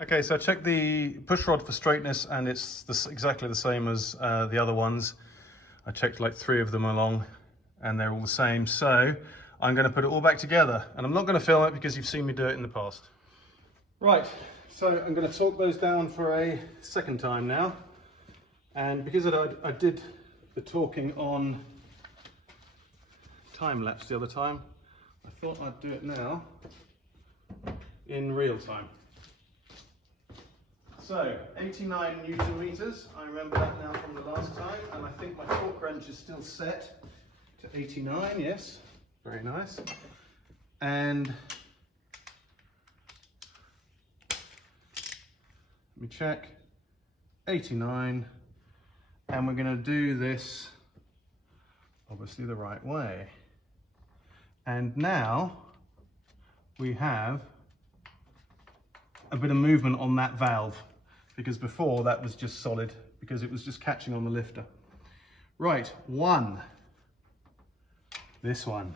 Okay, so I checked the push rod for straightness and it's exactly the same as the other ones. I checked like 3 of them along and they're all the same. So I'm going to put it all back together and I'm not going to film it because you've seen me do it in the past. Right, so I'm going to torque those down for a second time now. And because I did the torquing on time lapse the other time, I thought I'd do it now in real time. So 89 Newton meters, I remember that now from the last time, and I think my torque wrench is still set to 89, yes, very nice. And let me check, 89, and we're going to do this obviously the right way. And now we have a bit of movement on that valve, because before that was just solid because it was just catching on the lifter. Right, one, this one.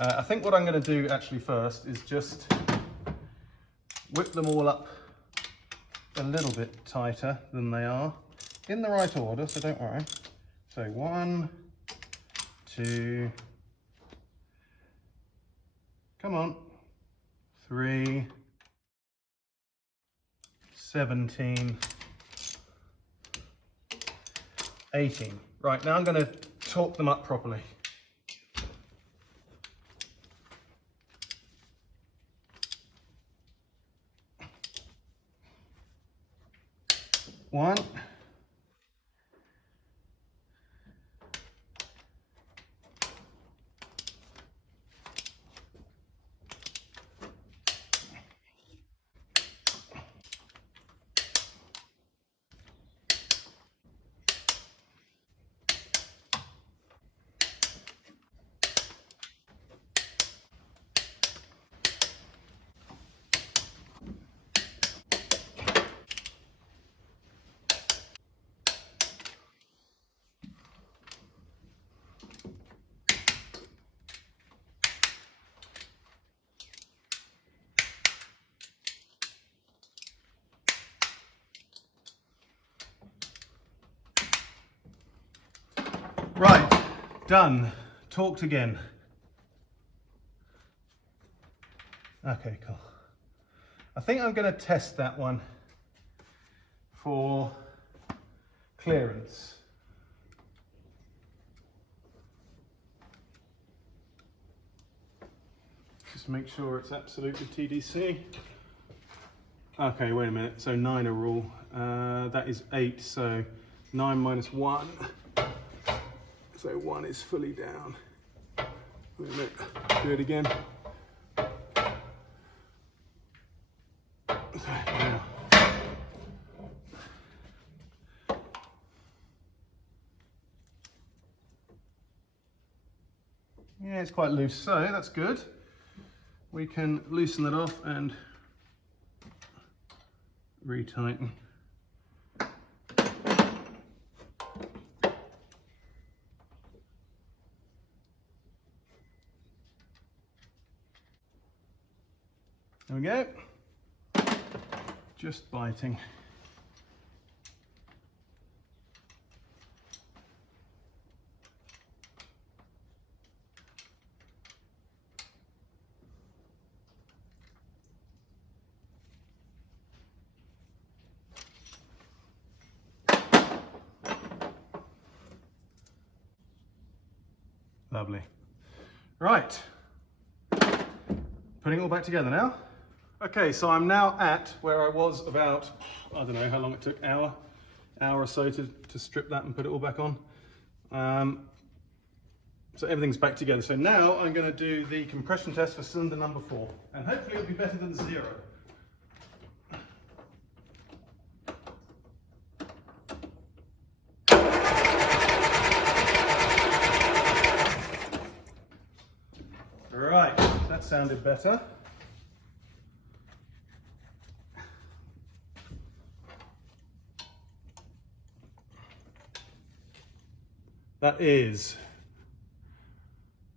I think what I'm going to do actually first is just whip them all up a little bit tighter than they are, in the right order, so don't worry. So 1, 2, come on, 3, 17, 18. Right, now I'm going to torque them up properly. One, right, done, torqued again. Okay, cool. I think I'm going to test that one for clearance. Just make sure it's absolutely TDC. Okay, wait a minute, so 9 a rule, that is 8, so 9 minus 1, so 1 is fully down. Wait a minute, do it again. Okay, now. Yeah, it's quite loose, so that's good. We can loosen it off and retighten. There we go. Just biting. Lovely. Right, putting it all back together now. Okay, so I'm now at where I was about, I don't know how long it took, hour or so to strip that and put it all back on. So everything's back together. So now I'm going to do the compression test for cylinder number 4, and hopefully it'll be better than 0. Right, that sounded better. That is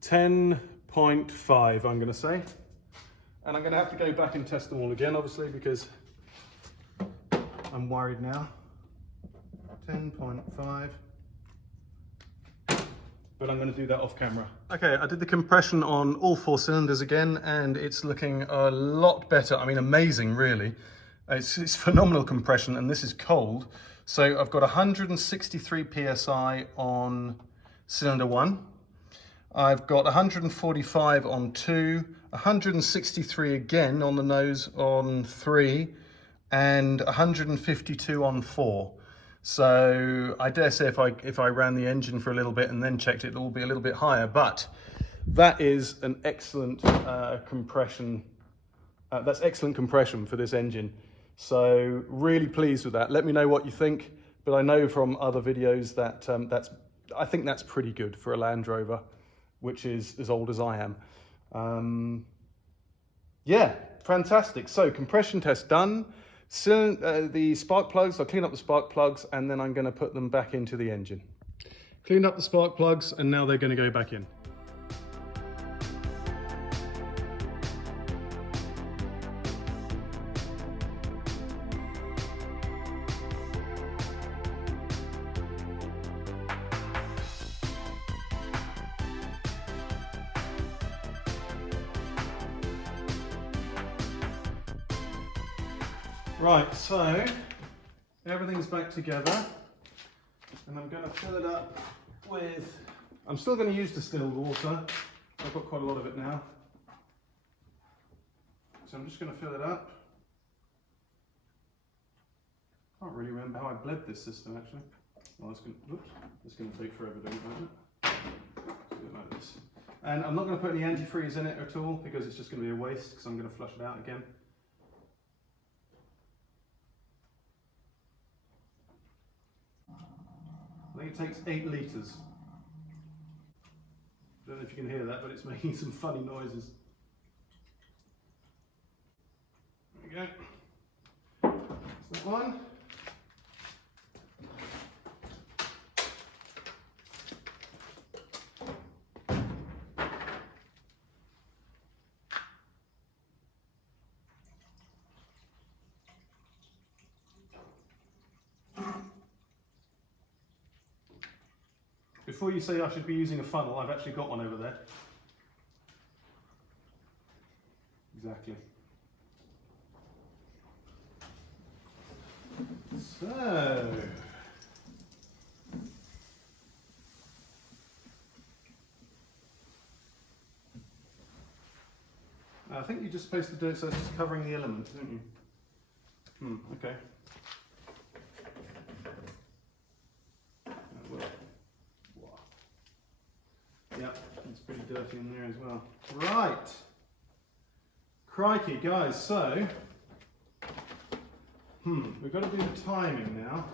10.5, I'm going to say. And I'm going to have to go back and test them all again, obviously, because I'm worried now. 10.5. But I'm going to do that off camera. Okay, I did the compression on all 4 cylinders again, and it's looking a lot better. I mean, amazing, really. It's phenomenal compression, and this is cold. So I've got 163 PSI on cylinder 1. I've got 145 on 2, 163 again on the nose on 3, and 152 on 4. So I dare say if I ran the engine for a little bit and then checked it, it'll be a little bit higher. But that is an excellent compression. That's excellent compression for this engine. So really pleased with that. Let me know what you think. But I know from other videos that I think that's pretty good for a Land Rover, which is as old as I am. Yeah, fantastic. So compression test done. The spark plugs, I'll clean up the spark plugs and then I'm going to put them back into the engine. Cleaned up the spark plugs and now they're going to go back in. Right, so everything's back together and I'm going to fill it up with, I'm still going to use distilled water. I've got quite a lot of it now. So I'm just going to fill it up. Can't really remember how I bled this system actually. Well, it's going to take forever doing it, won't it? Let's do it like this. And I'm not going to put any antifreeze in it at all because it's just going to be a waste because I'm going to flush it out again. I think it takes 8 litres. Don't know if you can hear that, but it's making some funny noises. There we go. That's that one. Before you say I should be using a funnel, I've actually got one over there. Exactly. So, I think you're just supposed to do it so it's just covering the element, don't you? Okay. Yeah, it's pretty dirty in there as well. Right. Crikey, guys, so we've got to do the timing now.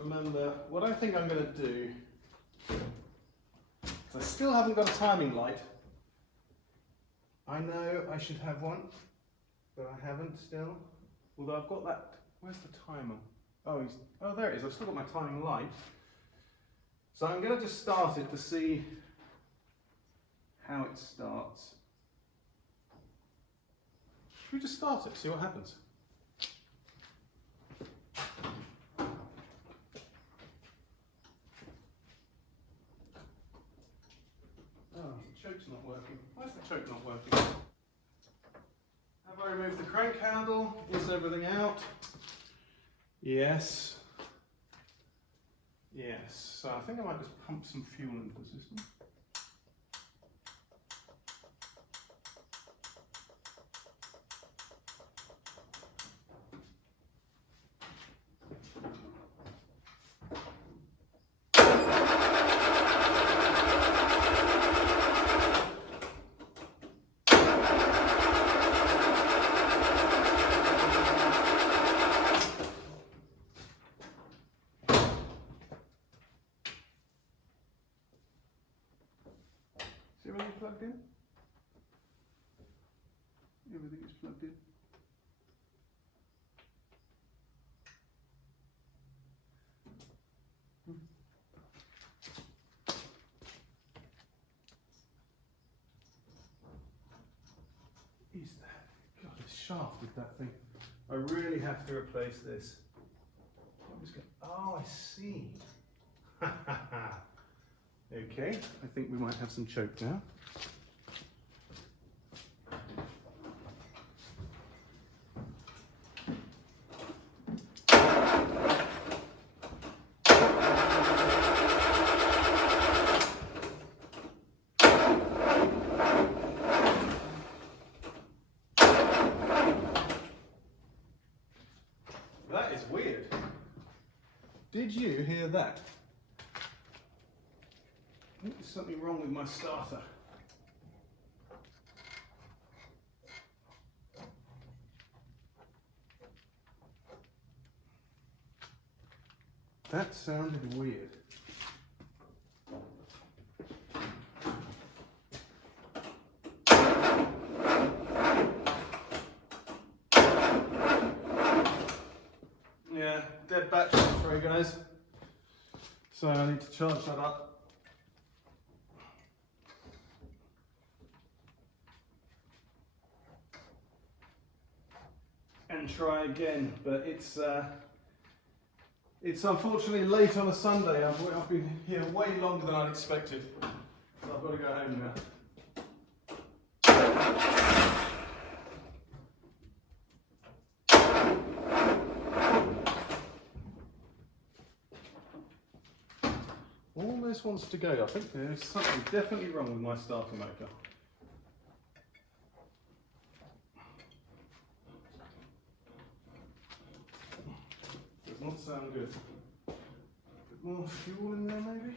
Remember, what I think I'm going to do, I still haven't got a timing light. I know I should have one, but I haven't still. Although I've got that, where's the timer? Oh, there it is, I've still got my timing light. So I'm going to just start it to see how it starts. Should we just start it, see what happens? Oh, the choke's not working. Why is the choke not working? Have I removed the crank handle? Is everything out? Yes. Yes, so I think I might just pump some fuel into the system. Everything plugged in? Everything is plugged in. shafted that thing. I really have to replace this. I'm just going, oh, I see. Okay, I think we might have some choke now. That is weird. Did you hear that? I think there's something wrong with my starter. That sounded weird. Yeah, dead battery, sorry guys. So I need to charge that up. And try again, but it's unfortunately late on a Sunday. I've been here way longer than I'd expected, so I've got to go home now. Almost wants to go. I think there's something definitely wrong with my starter motor. Does not sound good. A bit more fuel in there maybe?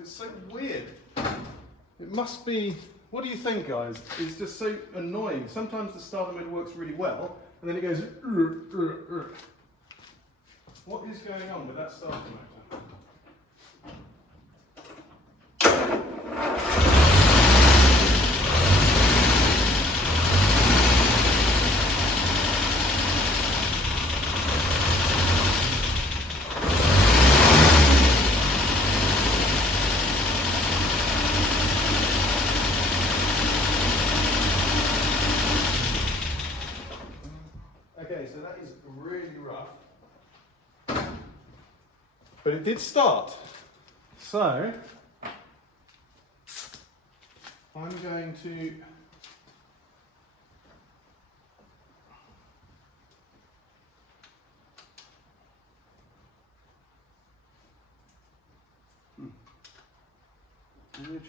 It's so weird. It must be, what do you think guys? It's just so annoying. Sometimes the starter motor works really well and then it goes What is going on with that starter motor? Okay, so that is really rough, but it did start. So I'm going to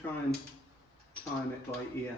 try and time it by ear.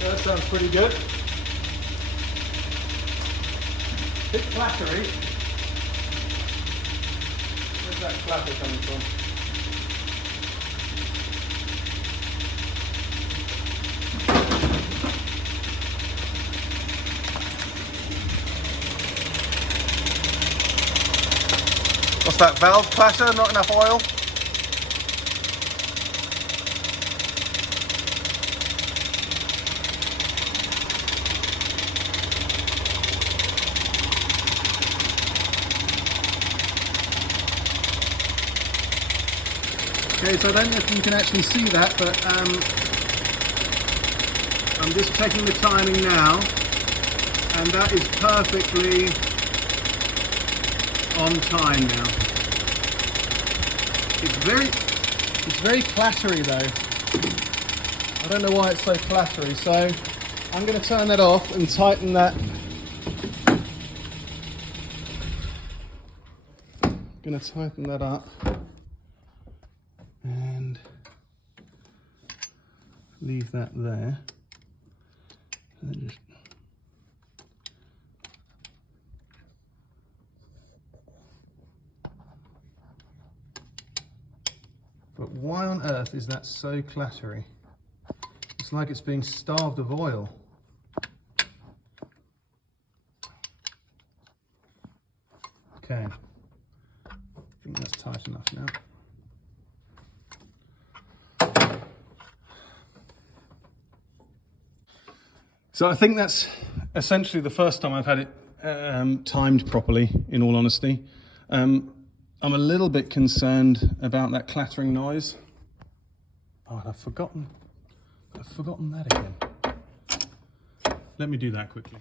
That sounds pretty good. Bit clattery. Where's that clatter coming from? What's that, valve clatter? Not enough oil? Okay, so I don't know if you can actually see that, but I'm just checking the timing now, and that is perfectly on time now. It's very clattery though. I don't know why it's so clattery, so I'm going to turn that off and tighten that. Going to tighten that up and leave that there. And then just but why on earth is that so clattery? It's like it's being starved of oil. Okay, I think that's tight enough now. So I think that's essentially the first time I've had it timed properly, in all honesty. I'm a little bit concerned about that clattering noise. Oh, and I've forgotten that again. Let me do that quickly.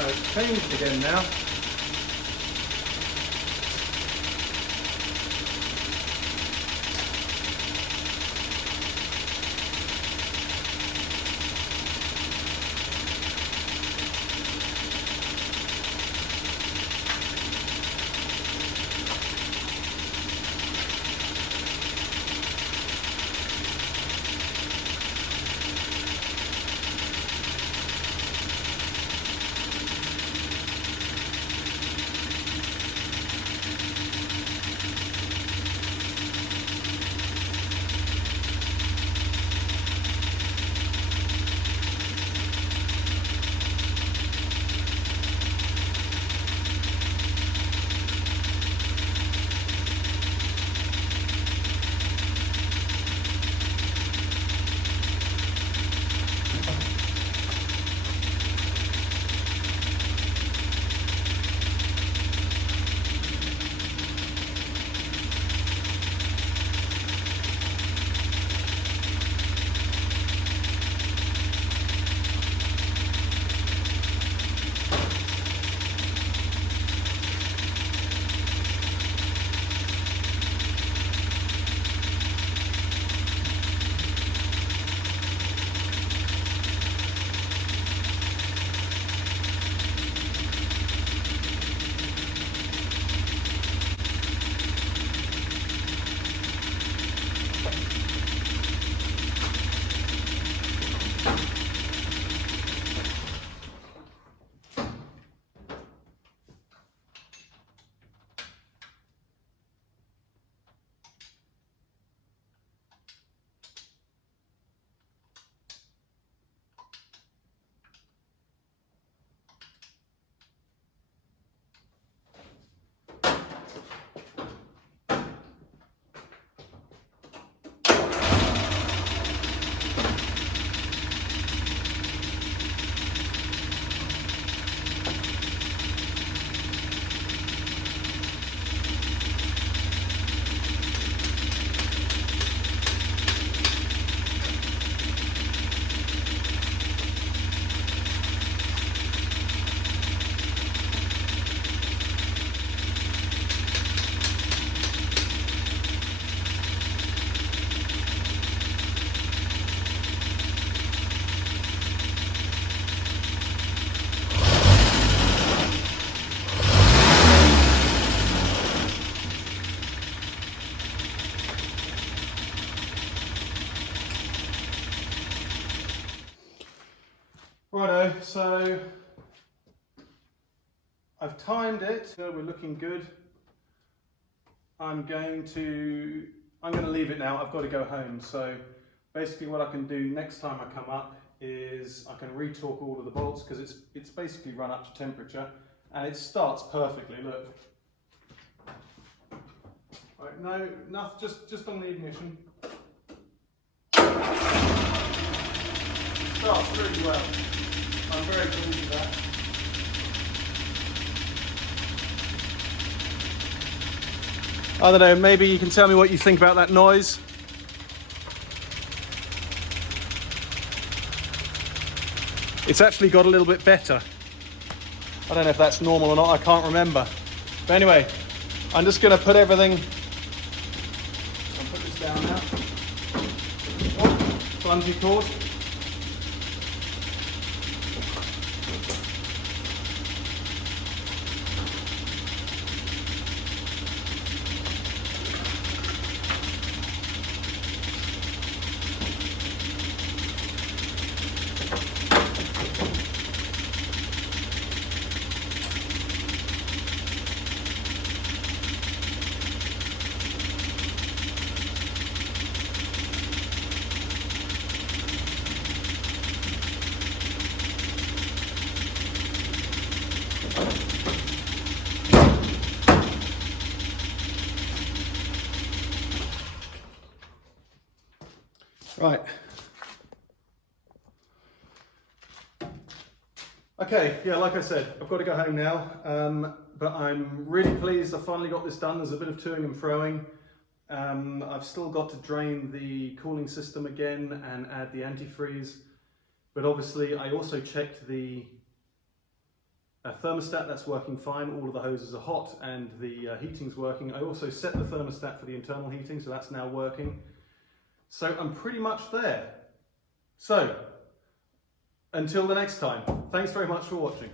It's changed again now. Righto, so I've timed it, so we're looking good. I'm going to leave it now. I've got to go home. So basically what I can do next time I come up is I can retorque all of the bolts, because it's basically run up to temperature and it starts perfectly, look. Right, no, nothing, just on the ignition. Starts really well. I'm very pleased with that. I don't know, maybe you can tell me what you think about that noise. It's actually got a little bit better. I don't know if that's normal or not, I can't remember. But anyway, I'm just going to put everything, I'll put this down now. Oh, clumsy cord. Right. Okay, yeah, like I said, I've got to go home now, but I'm really pleased I finally got this done. There's a bit of toing and froing. I've still got to drain the cooling system again and add the antifreeze, but obviously I also checked the thermostat. That's working fine. All of the hoses are hot and the heating's working. I also set the thermostat for the internal heating, so that's now working. So I'm pretty much there. So, until the next time, thanks very much for watching.